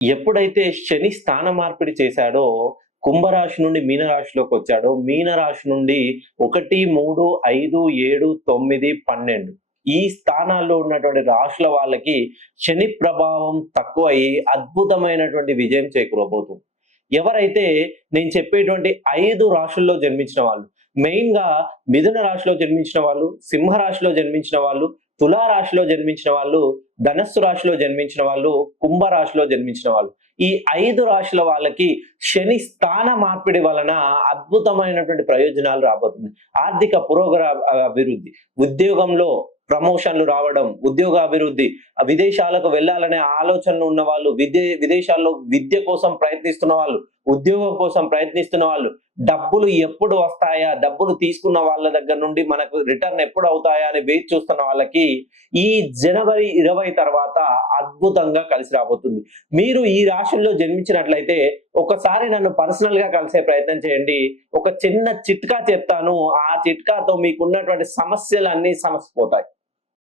ఎప్పుడైతే శని స్థాన మార్పిడి చేశాడో, కుంభరాశి నుండి మీనరాశిలోకి వచ్చాడో, మీనరాశి నుండి 1, 3, 5, 7, 9, 12 ఈ స్థానాల్లో ఉన్నటువంటి రాశుల వాళ్ళకి శని ప్రభావం తక్కువయ్యి అద్భుతమైనటువంటి విజయం చేకూరబోతుంది. ఎవరైతే నేను చెప్పేటువంటి 5 రాశుల్లో జన్మించిన వాళ్ళు, మెయిన్‌గా మిథున రాశిలో జన్మించిన వాళ్ళు, సింహ రాశిలో జన్మించిన వాళ్ళు, తులా రాశిలో జన్మించిన వాళ్ళు, ధనస్సు రాశిలో జన్మించిన వాళ్ళు, కుంభ రాశిలో జన్మించిన వాళ్ళు. ఈ 5 రాశుల వాళ్ళకి శని స్థాన మార్పిడి వలన అద్భుతమైనటువంటి ప్రయోజనాలు రాబోతుంది. ఆర్థిక అభివృద్ధి, ఉద్యోగంలో ప్రమోషన్‌లు రావడం, ఉద్యోగ అభివృద్ధి, విదేశాలకు వెళ్ళాలనే ఆలోచనలు ఉన్న వాళ్ళు, విదేశాల్లో విద్య కోసం ప్రయత్నిస్తున్న వాళ్ళు, ఉద్యోగం కోసం ప్రయత్నిస్తున్న వాళ్ళు, డబ్బులు ఎప్పుడు వస్తాయా, డబ్బులు తీసుకున్న వాళ్ళ దగ్గర నుండి మనకు రిటర్న్ ఎప్పుడు అవుతాయా అని వేచి చూస్తున్న వాళ్ళకి ఈ జనవరి 20 తర్వాత అద్భుతంగా కలిసి రాబోతుంది. మీరు ఈ రాశుల్లో జన్మించినట్లయితే ఒకసారి నన్ను పర్సనల్ గా కలిసే ప్రయత్నం చేయండి. ఒక చిన్న చిట్కా చెప్తాను. ఆ చిట్కాతో మీకున్నటువంటి సమస్యలన్నీ సమసిపోతాయి.